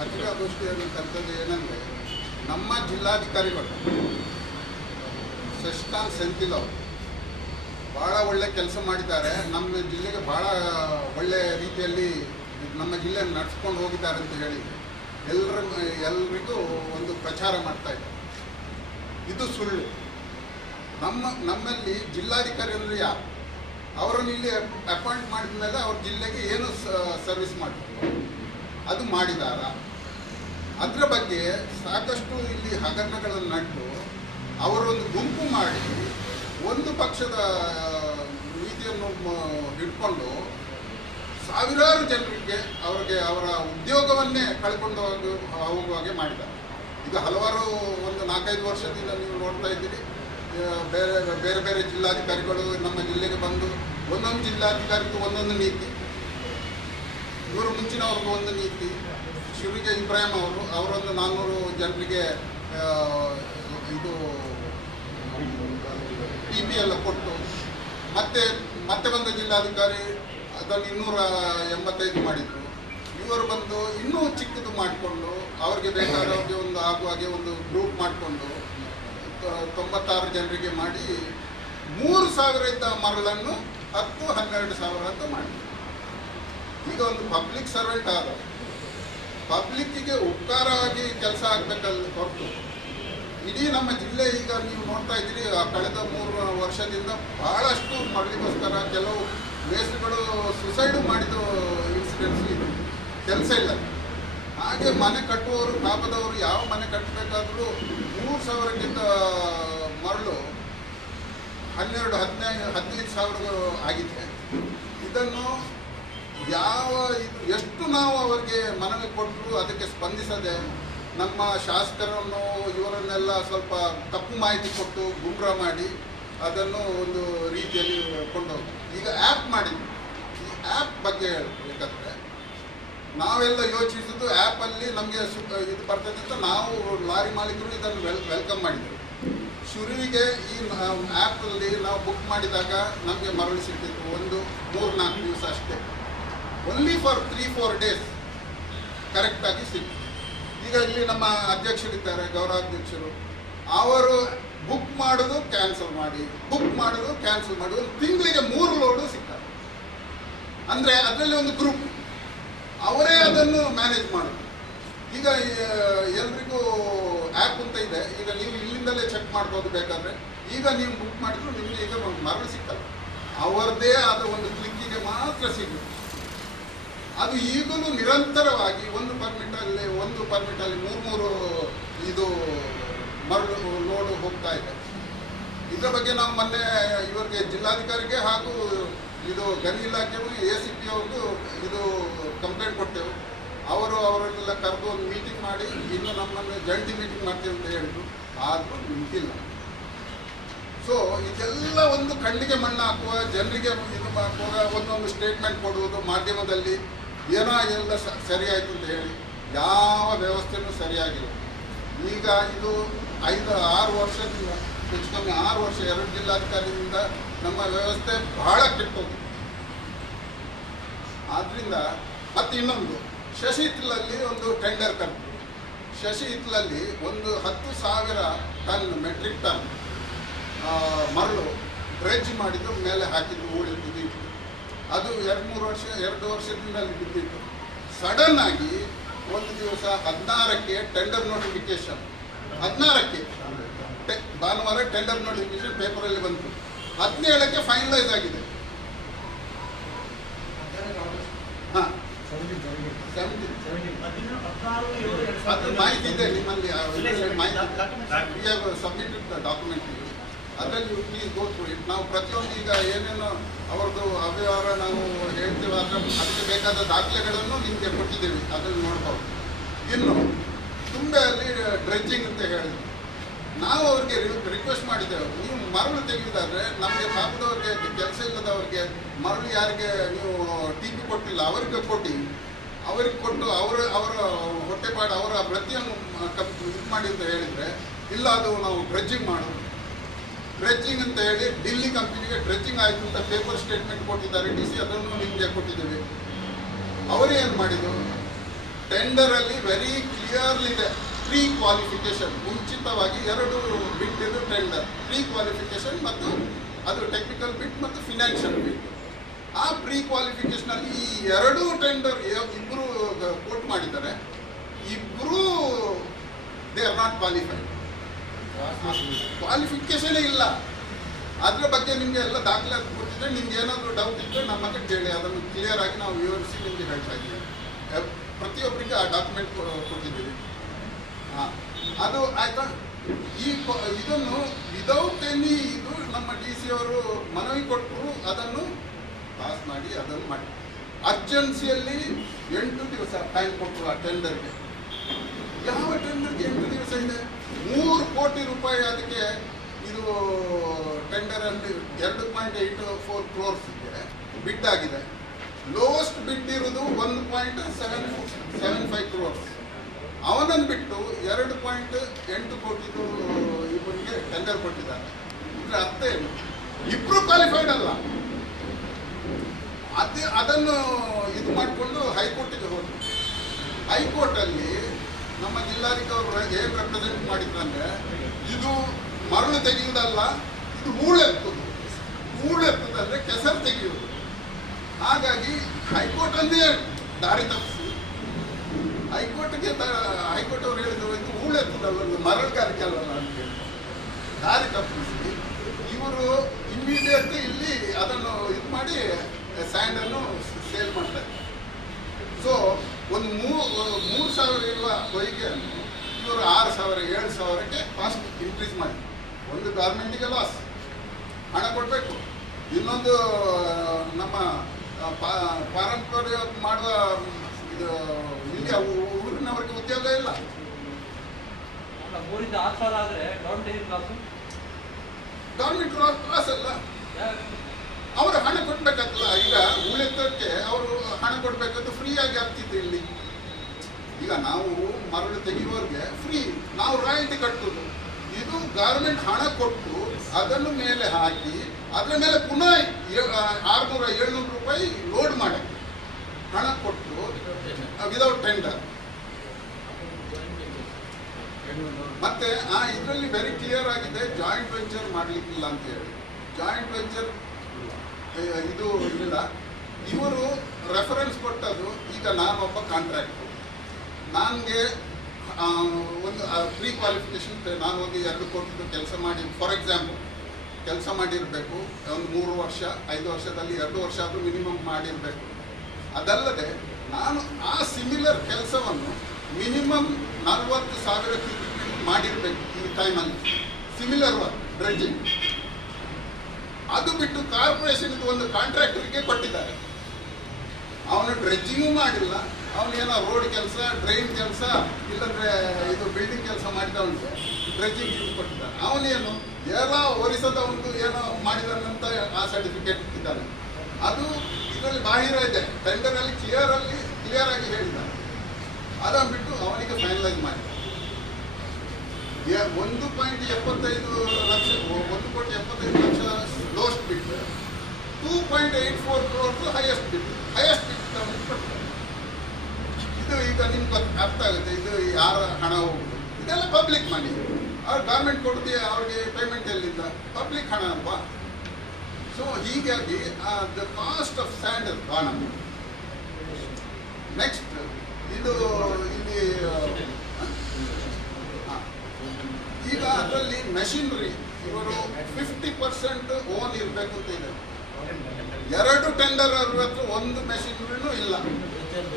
ಪತ್ರಿಕಾಗೋಷ್ಠಿಯನ್ನು ಕರೆದದ್ದು ಏನಂದರೆ, ನಮ್ಮ ಜಿಲ್ಲಾಧಿಕಾರಿಗಳು ಶಶಿಕಾಂತ್ ಸೆಂಥಿಲ್ ಅವರು ಭಾಳ ಒಳ್ಳೆ ಕೆಲಸ ಮಾಡಿದ್ದಾರೆ. ನಮ್ಮ ಜಿಲ್ಲೆಗೆ ಭಾಳ ಒಳ್ಳೆಯ ರೀತಿಯಲ್ಲಿ ನಮ್ಮ ಜಿಲ್ಲೆಯನ್ನು ನಡೆಸ್ಕೊಂಡು ಹೋಗಿದ್ದಾರೆ ಅಂತ ಹೇಳಿ ಎಲ್ರಿಗೂ ಒಂದು ಪ್ರಚಾರ ಮಾಡ್ತಾ ಇದ್ದಾರೆ. ಇದು ಸುಳ್ಳು. ನಮ್ಮಲ್ಲಿ ಜಿಲ್ಲಾಧಿಕಾರಿ ಅಂದರೆ ಯಾರು? ಅವರನ್ನು ಇಲ್ಲಿ ಅಪಾಯಿಂಟ್ ಮಾಡಿದ ಮೇಲೆ ಅವ್ರ ಜಿಲ್ಲೆಗೆ ಏನು ಸರ್ವಿಸ್ ಮಾಡಿದ್ರು ಅದು ಮಾಡಿದಾರ? ಅದರ ಬಗ್ಗೆ ಸಾಕಷ್ಟು ಇಲ್ಲಿ ಹಗರಣಗಳನ್ನು ನಟ್ಟು ಅವರೊಂದು ಗುಂಪು ಮಾಡಿ ಒಂದು ಪಕ್ಷದ ನೀತಿಯನ್ನು ಹಿಡ್ಕೊಂಡು ಸಾವಿರಾರು ಜನರಿಗೆ ಅವರ ಉದ್ಯೋಗವನ್ನೇ ಕಳ್ಕೊಂಡು ಹೋಗುವ ಹಾಗೆ ಮಾಡಿದ್ದಾರೆ. ಈಗ ಹಲವಾರು ಒಂದು 4-5 ವರ್ಷದಿಂದ ನೀವು ನೋಡ್ತಾ ಇದ್ದೀರಿ, ಬೇರೆ ಬೇರೆ ಜಿಲ್ಲಾಧಿಕಾರಿಗಳು ನಮ್ಮ ಜಿಲ್ಲೆಗೆ ಬಂದು ಒಂದೊಂದು ಜಿಲ್ಲಾಧಿಕಾರಿಗೂ ಒಂದೊಂದು ನೀತಿ, ಇವರು ಮುಂಚಿನವ್ರಿಗೂ ಒಂದು ನೀತಿ. ಶಿವರಿಗೆ ಇಬ್ರಾಹಿಂ ಅವರೊಂದು 400 ಜನರಿಗೆ ಇದು PB ಎಲ್ಲ ಕೊಟ್ಟು ಮತ್ತೆ ಬಂದ ಜಿಲ್ಲಾಧಿಕಾರಿ ಅದನ್ನು 285 ಮಾಡಿದರು. ಇವರು ಬಂದು ಇನ್ನೂ ಚಿಕ್ಕದು ಮಾಡಿಕೊಂಡು ಅವ್ರಿಗೆ ಬೇಕಾದವ್ರಿಗೆ ಒಂದು ಆಗುವಾಗೆ ಒಂದು ಗ್ರೂಪ್ ಮಾಡಿಕೊಂಡು 96 ಜನರಿಗೆ ಮಾಡಿ 3,000 ಇದ್ದ ಮರಳನ್ನು 10-12,000 ಅಂತ ಮಾಡಿದ್ರು. ಈಗ ಒಂದು ಪಬ್ಲಿಕ್ ಸರ್ವೆಂಟ್ ಆದ ಪಬ್ಲಿಕ್ಕಿಗೆ ಉಪಕಾರವಾಗಿ ಕೆಲಸ ಆಗಬೇಕಲ್ಲ ಹೊರತು ಇಡೀ ನಮ್ಮ ಜಿಲ್ಲೆ ಈಗ ನೀವು ನೋಡ್ತಾ ಇದ್ದೀರಿ, ಕಳೆದ 3 ವರ್ಷದಿಂದ ಬಹಳಷ್ಟು ಮರಳಿಗೋಸ್ಕರ ಕೆಲವು ಮೇಸ್ಟ್ರುಗಳು ಸುಸೈಡು ಮಾಡಿದ ಇನ್ಸಿಡೆಂಟ್ಸ್ ಇದೆ. ಕೆಲಸ ಇಲ್ಲ. ಹಾಗೆ ಮನೆ ಕಟ್ಟುವವರು ಪಾಪದವರು ಯಾವ ಮನೆ ಕಟ್ಟಬೇಕಾದ್ರೂ 3,000ಕ್ಕಿಂತ ಮರಳು 12-15 ಆಗಿದೆ. ಇದನ್ನು ಎಷ್ಟು ನಾವು ಅವರಿಗೆ ಮನವಿ ಕೊಟ್ಟರು ಅದಕ್ಕೆ ಸ್ಪಂದಿಸದೆ ನಮ್ಮ ಶಾಸಕರನ್ನು ಇವರನ್ನೆಲ್ಲ ಸ್ವಲ್ಪ ತಪ್ಪು ಮಾಹಿತಿ ಕೊಟ್ಟು ಗುಂಬ್ರಾ ಮಾಡಿ ಅದನ್ನು ಒಂದು ರೀತಿಯಲ್ಲಿ ಕೊಂಡೋಗಿ ಈಗ ಆ್ಯಪ್ ಮಾಡಿದ್ವಿ. ಈ ಆ್ಯಪ್ ಬಗ್ಗೆ ಹೇಳಬೇಕಾದ್ರೆ ನಾವೆಲ್ಲ ಯೋಚಿಸಿದ್ದು ಆ್ಯಪಲ್ಲಿ ನಮಗೆ ಇದು ಬರ್ತದೆ ಅಂತ ನಾವು ಲಾರಿ ಮಾಲೀಕರು ಇದನ್ನು ವೆಲ್ಕಮ್ ಮಾಡಿದರು. ಶುರುವಿಗೆ ಈ ಆ್ಯಪಲ್ಲಿ ನಾವು ಬುಕ್ ಮಾಡಿದಾಗ ನಮಗೆ ಮರಳು ಸಿಗ್ತಿತ್ತು ಒಂದು 3-4 ದಿವಸ ಅಷ್ಟೇ. ಓನ್ಲಿ ಫಾರ್ 3-4 ಡೇಸ್ ಕರೆಕ್ಟಾಗಿ ಸಿಕ್ತು. ಈಗ ಇಲ್ಲಿ ನಮ್ಮ ಅಧ್ಯಕ್ಷರಿದ್ದಾರೆ, ಗೌರವಾಧ್ಯಕ್ಷರು, ಅವರು ಬುಕ್ ಮಾಡೋದು ಕ್ಯಾನ್ಸಲ್ ಮಾಡಿ ಒಂದು ತಿಂಗಳಿಗೆ 3 ಲೋಡು ಸಿಗ್ತಾರೆ. ಅಂದರೆ ಅದರಲ್ಲಿ ಒಂದು ಗ್ರೂಪ್ ಅವರೇ ಅದನ್ನು ಮ್ಯಾನೇಜ್ ಮಾಡೋದು. ಈಗ ಎಲ್ರಿಗೂ ಆ್ಯಪ್ ಅಂತ ಇದೆ. ಈಗ ನೀವು ಇಲ್ಲಿಂದಲೇ ಚೆಕ್ ಮಾಡ್ಬೋದು ಬೇಕಾದರೆ. ಈಗ ನೀವು ಬುಕ್ ಮಾಡಿದ್ರು ನಿಮಗೆ ಈಗ ಮರಳು ಸಿಕ್ಕಲ್ಲ, ಅವರದೇ ಆದ ಒಂದು ಕ್ಲಿಕ್ಕಿಗೆ ಮಾತ್ರ ಸಿಗುತ್ತೆ. ಅದು ಈಗಲೂ ನಿರಂತರವಾಗಿ ಒಂದು ಪರ್ಮಿಟಲ್ಲಿ 3 ಇದು ಮರಳು ಲೋಡು ಹೋಗ್ತಾ ಇದೆ. ಇದರ ಬಗ್ಗೆ ನಾವು ಮೊನ್ನೆ ಇವರಿಗೆ ಜಿಲ್ಲಾಧಿಕಾರಿಗೆ ಹಾಗೂ ಇದು ಗಣಿ ಇಲಾಖೆಗೂ ACP ಅವ್ರಿಗೂ ಇದು ಕಂಪ್ಲೇಂಟ್ ಕೊಟ್ಟೆವು. ಅವರನ್ನೆಲ್ಲ ಕರೆದು ಒಂದು ಮೀಟಿಂಗ್ ಮಾಡಿ ಇನ್ನು ನಮ್ಮನ್ನು ಜಂಟಿ ಮೀಟಿಂಗ್ ಮಾಡ್ತೀವಿ ಅಂತ ಹೇಳಿದ್ರು. ಆದರೂ ನಿಂತಿಲ್ಲ. ಸೊ ಇದೆಲ್ಲ ಒಂದು ಕಣ್ಣಿಗೆ ಮಣ್ಣು ಹಾಕುವ, ಜನರಿಗೆ ಇದು ಹಾಕುವಾಗ ಒಂದೊಂದು ಸ್ಟೇಟ್ಮೆಂಟ್ ಕೊಡುವುದು ಮಾಧ್ಯಮದಲ್ಲಿ, ಏನೋ ಎಲ್ಲ ಸರಿಯಾಯಿತು ಅಂತ ಹೇಳಿ ಯಾವ ವ್ಯವಸ್ಥೆನೂ ಸರಿಯಾಗಿಲ್ಲ. ಈಗ ಇದು 5-6 ವರ್ಷದಿಂದ ಹೆಚ್ಚು ಕಮ್ಮಿ 6 ವರ್ಷ 2 ಜಿಲ್ಲಾಧಿಕಾರಿಯಿಂದ ನಮ್ಮ ವ್ಯವಸ್ಥೆ ಬಹಳ ಕೆಟ್ಟೋಗಿದೆ. ಆದ್ದರಿಂದ ಮತ್ತು ಇನ್ನೊಂದು ಶಶಿ ಹಿತ್ಲಲ್ಲಿ ಒಂದು ಟೆಂಡರ್ ಕರೆದು ಶಶಿ ಹಿತ್ಲಲ್ಲಿ ಒಂದು 10,000 ಟನ್ ಮೆಟ್ರಿಕ್ ಟನ್ ಮರಳು ಡ್ರೆಜ್ ಮಾಡಿದ್ದು ಮೇಲೆ ಹಾಕಿದ್ದು ಉಳಿದಿದ್ದು. ಅದು 2 ವರ್ಷದಿಂದ ಅಲ್ಲಿ ಬಿದ್ದಿತ್ತು. ಸಡನ್ ಆಗಿ ಒಂದು ದಿವಸ 16ಕ್ಕೆ ಟೆಂಡರ್ ನೋಟಿಫಿಕೇಶನ್, 16ಕ್ಕೆ ಭಾನುವಾರ ಟೆಂಡರ್ ನೋಟಿಫಿಕೇಶನ್ ಪೇಪರಲ್ಲಿ ಬಂತು. 17ಕ್ಕೆ ಫೈನಲೈಸ್ ಆಗಿದೆ. ಹಾಂ, 17 ಅದು ಮಾಹಿತಿ ಇದೆ ನಿಮ್ಮಲ್ಲಿ, ಮಾಹಿತಿ ಸಬ್ಮಿಟೆಡ್ ಡಾಕ್ಯುಮೆಂಟ್. ಅದರಲ್ಲಿ ಪ್ಲೀಸ್ ಗೋ ಥ್ರೂ ಇಟ್. ನಾವು ಪ್ರತಿಯೊಂದು ಈಗ ಏನೇನು ಅವ್ರದ್ದು ಅವ್ಯವಹಾರ ನಾವು ಹೇಳ್ತೀವಿ ಅದಕ್ಕೆ ಬೇಕಾದ ದಾಖಲೆಗಳನ್ನು ನಿಮಗೆ ಕೊಟ್ಟಿದ್ದೀವಿ, ಅದನ್ನು ನೋಡ್ಬೋದು. ಇನ್ನು ತುಂಬೆಯಲ್ಲಿ ಡ್ರೆಜ್ಜಿಂಗ್ ಅಂತ ಹೇಳಿದ್ವಿ. ನಾವು ಅವ್ರಿಗೆ ರಿಕ್ವೆಸ್ಟ್ ಮಾಡಿದ್ದೇವೆ, ನೀವು ಮರಳು ತೆಗೆಯುವುದಾದರೆ ನಮಗೆ ಪಾಪದವ್ರಿಗೆ, ಕೆಲಸ ಇಲ್ಲದವ್ರಿಗೆ, ಮರಳು ಯಾರಿಗೆ ನೀವು TP ಕೊಟ್ಟಿಲ್ಲ ಅವರಿಗೆ ಕೊಟ್ಟು ಅವರ ಹೊಟ್ಟೆಪಾಡು ಅವರ ವೃತ್ತಿಯನ್ನು ಇದು ಮಾಡಿ ಅಂತ ಹೇಳಿದರೆ, ಇಲ್ಲ ಅದು ನಾವು ಡ್ರೆಜ್ಜಿಂಗ್ ಮಾಡೋದು. ಡ್ರೆಜ್ಜಿಂಗ್ ಅಂತ ಹೇಳಿ ಡಿಲ್ಲಿ ಕಂಪನಿಗೆ ಡ್ರೆಜ್ಜಿಂಗ್ ಆಯಿತು ಅಂತ ಪೇಪರ್ ಸ್ಟೇಟ್ಮೆಂಟ್ ಕೊಟ್ಟಿದ್ದಾರೆ DC, ಅದನ್ನು ನಿಮಗೆ ಕೊಟ್ಟಿದ್ದೇವೆ. ಅವರೇ ಏನು ಮಾಡಿದರು, ಟೆಂಡರಲ್ಲಿ ವೆರಿ ಕ್ಲಿಯರ್ಲಿ ಇದೆ ಪ್ರೀ ಕ್ವಾಲಿಫಿಕೇಶನ್, ಮುಂಚಿತವಾಗಿ 2 ಬಿಟ್ ಇದು ಟೆಂಡರ್, ಪ್ರೀ ಕ್ವಾಲಿಫಿಕೇಶನ್ ಮತ್ತು ಅದು ಟೆಕ್ನಿಕಲ್ ಬಿಟ್ ಮತ್ತು ಫಿನಾನ್ಷಿಯಲ್ ಬಿಟ್. ಆ ಪ್ರೀ ಕ್ವಾಲಿಫಿಕೇಶನಲ್ಲಿ ಈ 2 ಟೆಂಡರ್ ಇಬ್ಬರು ಕೋಟ್ ಮಾಡಿದ್ದಾರೆ, ಇಬ್ಬರೂ ದೇ ಆರ್ ನಾಟ್ ಕ್ವಾಲಿಫೈಡ್, ಕ್ವಾಲಿಫಿಕೇಶನೇ ಇಲ್ಲ. ಅದ್ರ ಬಗ್ಗೆ ನಿಮಗೆ ಎಲ್ಲ ದಾಖಲಾತಿ ಕೊಟ್ಟಿದ್ರೆ ನಿಮ್ಗೆ ಏನಾದರೂ ಡೌಟ್ ಇದ್ದರೆ ನಮ್ಮ ಹತ್ರ ಕೇಳಿ, ಅದನ್ನು ಕ್ಲಿಯರ್ ಆಗಿ ನಾವು ವಿವರಿಸಿ ನಿಮಗೆ ಹೇಳ್ತಾ ಇದ್ದೀವಿ. ಪ್ರತಿಯೊಬ್ಬರಿಗೆ ಆ ಡಾಕ್ಯುಮೆಂಟ್ ಕೊಟ್ಟಿದ್ದೀವಿ. ಅದು ಆಯ್ತಾ. ಇದನ್ನು ವಿದೌಟ್ ಎನಿ ಇದು ನಮ್ಮ ಡಿ ಸಿ ಅವರು ಮನವಿ ಕೊಟ್ಟರು, ಅದನ್ನು ಪಾಸ್ ಮಾಡಿ ಅದನ್ನು ಮಾಡಿ. ಅರ್ಜೆನ್ಸಿಯಲ್ಲಿ 8 ದಿವಸ ಟೈಮ್ ಕೊಟ್ಟರು ಆ ಟೆಂಡರ್ಗೆ. ಯಾವ ಟೆಂಡರ್ಗೆ 8 ದಿವಸ ಇದೆ? 3 ಕೋಟಿ ರೂಪಾಯಿ ಅದಕ್ಕೆ ಇದು ಟೆಂಡರಲ್ಲಿ 2.84 ಕ್ರೋರ್ಸ್ಗೆ ಬಿಡ್ ಆಗಿದೆ. ಲೋವೆಸ್ಟ್ ಬಿಡ್ ಇರೋದು 1.75 ಕ್ರೋರ್ಸ್. ಅವನನ್ನು ಬಿಟ್ಟು 2.8 ಕೋಟಿದು ಇವರಿಗೆ ಟೆಂಡರ್ ಕೊಟ್ಟಿದ್ದಾರೆ. ಇದ್ರ ಅರ್ಥ ಏನು? ಇಬ್ರು ಕ್ವಾಲಿಫೈಡ್ ಅಲ್ಲ. ಅದನ್ನು ಇದು ಮಾಡಿಕೊಂಡು ಹೈಕೋರ್ಟಿಗೆ ಹೋದ್ರು. ಹೈಕೋರ್ಟಲ್ಲಿ ನಮ್ಮ ಜಿಲ್ಲಾಧಿಕಾರಿ ಅವರು ಏನು ರೆಪ್ರೆಸೆಂಟ್ ಮಾಡಿದ್ರಂದ್ರೆ, ಇದು ಮರಳು ತೆಗೆಯುವುದಲ್ಲ, ಇದು ಹೂಳೆತ್ತುದಂದ್ರೆ ಕೆಸರು ತೆಗೆಯುವುದು. ಹಾಗಾಗಿ ಹೈಕೋರ್ಟನ್ನೇ ದಾರಿ ತಪ್ಪಿಸಿ, ಹೈಕೋರ್ಟ್ ಅವರು ಹೇಳಿದ್ರು ಇದು ಹೂಳೆತ್ತುದಲ್ಲ, ಒಂದು ಮರಳುಗಾರಿಕೆ ಅಲ್ಲಲ್ಲ ಅಂತ ಹೇಳಿ ದಾರಿ ತಪ್ಪಿಸಿ ಇವರು ಇಮಿಡಿಯೇಟ್ ಇಲ್ಲಿ ಅದನ್ನು ಇದು ಮಾಡಿ ಸ್ಯಾಂಡನ್ನು ಸೇಲ್ ಮಾಡ್ತಾರೆ. ಸೊ ಒಂದು 3,000 ಇರುವ ಹೊಯ್ಗೆಯನ್ನು ಇವರು 6,000 7,000ಕ್ಕೆ ಕಾಸ್ಟ್ ಇನ್ಕ್ರೀಸ್ ಮಾಡಿ, ಒಂದು ಗೌರ್ಮೆಂಟಿಗೆ ಲಾಸ್, ಹಣ ಕೊಡಬೇಕು. ಇನ್ನೊಂದು ನಮ್ಮ ಪಾರಂಪರ್ಯ ಮಾಡುವ ಇದು ಇಲ್ಲಿ ಊರಿನವರಿಗೆ ಉದ್ಯೋಗ ಇಲ್ಲ. 3 ರಿಂದ 6,000 ಆದರೆ ಗೌರ್ಮೆಂಟ್ ಲಾಸ್ ಅಲ್ಲ, ಅವರು ಹಣ ಕೊಡ್ಬೇಕಲ್ಲ. ಈಗ ಉಳಿತಕ್ಕೆ ಅವರು ಹಣ ಕೊಡ್ಬೇಕಂತ ಫ್ರೀ ಆಗಿ ಆಗ್ತಿತ್ತು ಇಲ್ಲಿ. ಈಗ ನಾವು ಮರಳು ತೆಗೆಯುವವ್ರಿಗೆ ಫ್ರೀ, ನಾವು ರಾಯಲ್ಟಿ ಕಟ್ಟುದು. ಇದು ಗೌರ್ಮೆಂಟ್ ಹಣ ಕೊಟ್ಟು ಅದನ್ನು ಮೇಲೆ ಹಾಕಿ ಅದರ ಮೇಲೆ ಪುನಃ 600-700 ರೂಪಾಯಿ ಲೋಡ್ ಮಾಡಿ ಹಣ ಕೊಟ್ಟು ವಿದೌಟ್ ಟೆಂಡರ್. ಮತ್ತೆ ಇದರಲ್ಲಿ ವೆರಿ ಕ್ಲಿಯರ್ ಆಗಿದೆ ಜಾಯಿಂಟ್ ವೆಂಚರ್ ಮಾಡಲಿಕ್ಕಿಲ್ಲ ಅಂತ ಹೇಳಿ. ಜಾಯಿಂಟ್ ವೆಂಚರ್ ಇದು ಇಲ್ಲ. ಇವರು ರೆಫರೆನ್ಸ್ ಕೊಟ್ಟದ್ದು, ಈಗ ನಾನೊಬ್ಬ ಕಾಂಟ್ರಾಕ್ಟರ್, ನನಗೆ ಒಂದು ಪ್ರೀ ಕ್ವಾಲಿಫಿಕೇಶನ್, ನಾನು ಹೋಗಿ 2 ಕೋಟಿದು ಕೆಲಸ ಮಾಡಿ, ಫಾರ್ ಎಕ್ಸಾಂಪಲ್ ಕೆಲಸ ಮಾಡಿರಬೇಕು, ಒಂದು 3 ವರ್ಷ 5 ವರ್ಷದಲ್ಲಿ 2 ವರ್ಷ ಆದರೂ ಮಿನಿಮಮ್ ಮಾಡಿರಬೇಕು. ಅದಲ್ಲದೆ ನಾನು ಆ ಸಿಮಿಲರ್ ಕೆಲಸವನ್ನು ಮಿನಿಮಮ್ 40,000 ಮಾಡಿರಬೇಕು ಈ ಟೈಮಲ್ಲಿ, ಸಿಮಿಲರ್ ವರ್ಕ್ ಡ್ರೆಡ್ಜಿಂಗ್. ಅದು ಬಿಟ್ಟು ಕಾರ್ಪೊರೇಷನ್ ಇದು ಒಂದು ಕಾಂಟ್ರಾಕ್ಟರ್ಗೆ ಕೊಟ್ಟಿದ್ದಾರೆ. ಅವನು ಡ್ರೆಡ್ಜಿಂಗೂ ಮಾಡಿಲ್ಲ, ಅವನೇನೋ ರೋಡ್ ಕೆಲಸ, ಡ್ರೈನ್ ಕೆಲಸ, ಇಲ್ಲಂದ್ರೆ ಇದು ಬಿಲ್ಡಿಂಗ್ ಕೆಲಸ ಮಾಡಿದವನಿಗೆ ಡ್ರೆಡ್ಜಿಂಗ್ ಕೊಟ್ಟಿದ್ದಾರೆ. ಅವನೇನು ಏನೋ ಒರಿಸದ ಒಂದು ಏನೋ ಮಾಡಿದಾನಂತ ಆ ಸರ್ಟಿಫಿಕೇಟ್ ಇಟ್ಟಿದ್ದಾನೆ. ಅದು ಇದರಲ್ಲಿ ಬಾಹಿರ ಇದೆ, ಟೆಂಡರಲ್ಲಿ ಕ್ಲಿಯರ್ ಆಗಿ ಹೇಳಿದ್ದಾರೆ. ಅದನ್ನು ಬಿಟ್ಟು ಅವನಿಗೆ ಫೈನಲೈಸ್ ಮಾಡಿ 1.75 ಲಕ್ಷ, 1,75,00,000 ಲೋಸ್ಟ್ ಬಿಟ್ಟು 2.84 ಕ್ರೋರ್ಸ್ ಹೈಯೆಸ್ಟ್ ಬಿಟ್ಟು ಕೊಡ್ತಾರೆ. ಇದು ಈಗ ನಿಮ್ಗೆ ಅರ್ಥ ಆಗುತ್ತೆ, ಇದು ಯಾರ ಹಣ ಹೋಗುದು? ಇದೆಲ್ಲ ಪಬ್ಲಿಕ್ ಮನಿ. ಅವ್ರು ಗೌರ್ಮೆಂಟ್ ಕೊಡುತ್ತೆ, ಅವ್ರಿಗೆ ಪೇಮೆಂಟ್ ಎಲ್ಲಿಂದ? ಪಬ್ಲಿಕ್ ಹಣ ಅಲ್ವಾ? ಸೊ ಹೀಗಾಗಿ the cost of and is gone up. Next ಇದು ಇಲ್ಲಿ ಈಗ ಅದರಲ್ಲಿ ಮೆಷಿನರಿ ಇವರು 50% ಓನ್ ಇರಬೇಕು ಅಂತ ಇದೆ. 2 ಟೆಂಡರ್ ಹತ್ರ ಒಂದು ಮೆಷಿನರಿನೂ ಇಲ್ಲ,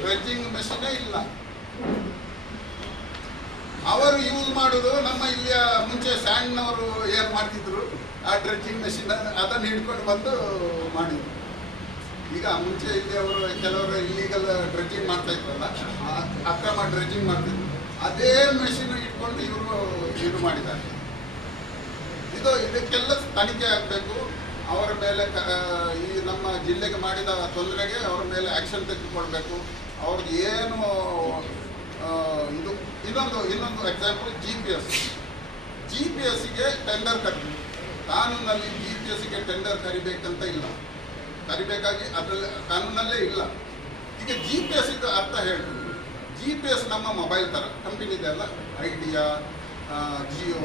ಡ್ರೆಡ್ಜಿಂಗ್ ಮೆಷಿನೇ ಇಲ್ಲ. ಅವರು ಯೂಸ್ ಮಾಡೋದು ನಮ್ಮ ಇಲ್ಲಿಯ ಮುಂಚೆ ಸ್ಯಾಂಡ್ನವರು ಏನು ಮಾಡ್ತಿದ್ರು, ಆ ಡ್ರೆಡ್ಜಿಂಗ್ ಮೆಷಿನ್ ಅದನ್ನು ಹಿಡ್ಕೊಂಡು ಬಂದು ಮಾಡಿದ್ರು. ಈಗ ಮುಂಚೆ ಇಲ್ಲಿ ಅವರು ಕೆಲವರು ಇಲ್ಲೀಗಲ್ ಡ್ರೆಡ್ಜಿಂಗ್ ಮಾಡ್ತಾ ಇದ್ರಲ್ಲ, ಅಕ್ರಮ ಡ್ರೆಡ್ಜಿಂಗ್ ಮಾಡ್ತಿದ್ರು, ಅದೇ ಮೆಷಿನ್ ಇಟ್ಕೊಂಡು ಇವರು ಇದು ಮಾಡಿದ್ದಾರೆ. ಇದಕ್ಕೆಲ್ಲ ತನಿಖೆ ಆಗಬೇಕು. ಅವರ ಮೇಲೆ ಈ ನಮ್ಮ ಜಿಲ್ಲೆಗೆ ಮಾಡಿದ ತೊಂದರೆಗೆ ಅವರ ಮೇಲೆ ಆ್ಯಕ್ಷನ್ ತೆಗೆದುಕೊಳ್ಬೇಕು. ಅವ್ರಿಗೆ ಏನು ಇದು ಇನ್ನೊಂದು ಎಕ್ಸಾಂಪಲ್ ಜಿ ಪಿ ಎಸ್ಸಿಗೆ ಟೆಂಡರ್ ಕಟ್ಟಿ, ಕಾನೂನಲ್ಲಿ ಜಿ ಪಿ ಎಸ್ಸಿಗೆ ಟೆಂಡರ್ ಕರಿಬೇಕಂತ ಇಲ್ಲ, ಕರಿಬೇಕಾಗಿ ಅದರಲ್ಲಿ ಕಾನೂನಲ್ಲೇ ಇಲ್ಲ. ಈಗ ಜಿ ಪಿ ಎಸ್ ಅರ್ಥ ಹೇಳ್ತೀವಿ. GPS ನಮ್ಮ ಮೊಬೈಲ್ ಥರ ಕಂಪನಿದೆಲ್ಲ ಐಡಿಯಾ, ಜಿಯೋ,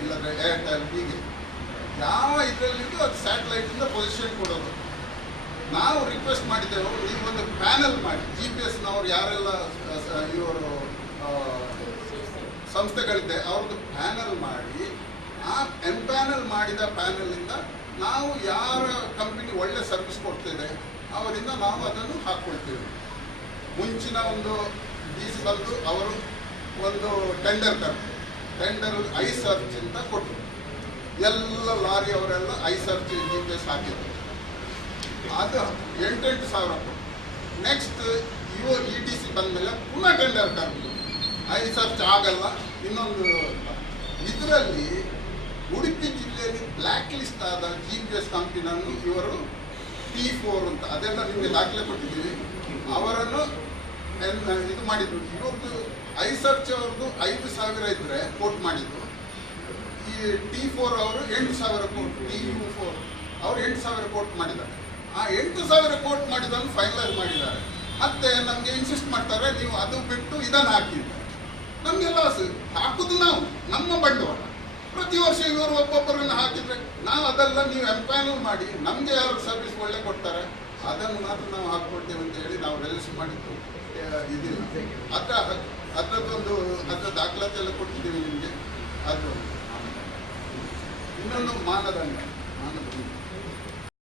ಇಲ್ಲಂದರೆ ಏರ್ಟೆಲ್, ಹೀಗೆ ಯಾವ ಇದರಲ್ಲಿದ್ದು ಅದು ಸ್ಯಾಟಲೈಟಿಂದ ಪೊಸಿಷನ್ ಕೊಡೋದು. ನಾವು ರಿಕ್ವೆಸ್ಟ್ ಮಾಡಿದ್ದೆವು, ನೀವೊಂದು ಪ್ಯಾನಲ್ ಮಾಡಿ, GPS ಯಾರೆಲ್ಲ ಇವರು ಸಂಸ್ಥೆಗಳಿದೆ ಅವ್ರದ್ದು ಪ್ಯಾನಲ್ ಮಾಡಿ, ಆ ಎಂಪ್ಯಾನಲ್ ಮಾಡಿದ ಪ್ಯಾನಲಿಂದ ನಾವು ಯಾರ ಕಂಪನಿ ಒಳ್ಳೆ ಸರ್ವಿಸ್ ಕೊಡ್ತಿದೆ ಅವರಿಂದ ನಾವು ಅದನ್ನು ಹಾಕ್ಕೊಳ್ತೇವೆ. ಮುಂಚಿನ ಒಂದು DC ಬಂದು ಅವರು ಒಂದು ಟೆಂಡರ್ ಕರೆದು ಟೆಂಡರ್ ಐ ಸರ್ಚ್ ಅಂತ ಕೊಟ್ಟರು. ಎಲ್ಲ ಲಾರಿ ಅವರೆಲ್ಲ ಐ ಸರ್ಚ್ GPS ಹಾಕಿದ್ರು. ಅದು 8,000 ಕೊಟ್ಟು. ನೆಕ್ಸ್ಟ್ EDC ಬಂದಮೇಲೆ ಪುನಃ ಟೆಂಡರ್ ಕರೆದು ಐ ಸರ್ಚ್ ಆಗಲ್ಲ, ಇನ್ನೊಂದು ಇದರಲ್ಲಿ ಉಡುಪಿ ಜಿಲ್ಲೆಯಲ್ಲಿ ಬ್ಲ್ಯಾಕ್ ಲಿಸ್ಟ್ ಆದ GPS ಕಂಪನಿಯನ್ನು ಇವರು T4 ಅಂತ, ಅದೆಲ್ಲ ನಿಮಗೆ ದಾಖಲೆ ಕೊಟ್ಟಿದ್ದೀವಿ, ಅವರನ್ನು ಇದು ಮಾಡಿದ್ರು. ಇವತ್ತು ಐ ಸರ್ಚ್ ಅವ್ರದ್ದು 5,000 ಇದ್ದರೆ ಕೋಟ್ ಮಾಡಿದ್ರು. ಈ T4 ಅವರು 8,000 ಕೋಟ್, TU4 ಅವರು 8,000 ಕೋಟ್ ಮಾಡಿದ್ದಾರೆ. ಆ 8,000 ಕೋಟ್ ಮಾಡಿದ್ದನ್ನು ಫೈನಲೈಸ್ ಮಾಡಿದ್ದಾರೆ. ಮತ್ತೆ ನಮಗೆ ಇನ್ಸಿಸ್ಟ್ ಮಾಡ್ತಾರೆ, ನೀವು ಅದು ಬಿಟ್ಟು ಇದನ್ನು ಹಾಕಿದ್ದಾರೆ. ನಮಗೆ ಲಾಸ್, ಹಾಕುದು ನಾವು, ನಮ್ಮ ಬಂಡವಾಳ. ಪ್ರತಿ ವರ್ಷ ಇವರು ಒಬ್ಬೊಬ್ಬರನ್ನು ಹಾಕಿದರೆ ನಾವು ಅದೆಲ್ಲ ನೀವು ಎಂಪ್ಯಾನಲ್ ಮಾಡಿ ನಮಗೆ ಯಾರು ಸರ್ವಿಸ್ ಒಳ್ಳೆ ಕೊಡ್ತಾರೆ ಅದನ್ನು ಮಾತ್ರ ನಾವು ಹಾಕ್ಕೊಳ್ತೇವೆ ಅಂತ ಹೇಳಿ ನಾವು ರಿಲೀಸ್ ಮಾಡಿದ್ದು ಇದಿಲ್ಲ. ಅದರ ದಾಖಲಾತಿ ಎಲ್ಲ ಕೊಟ್ಟಿದ್ದೀವಿ ನಿಮಗೆ. ಅದು ಇನ್ನೊಂದು ಮಾನದಂಡ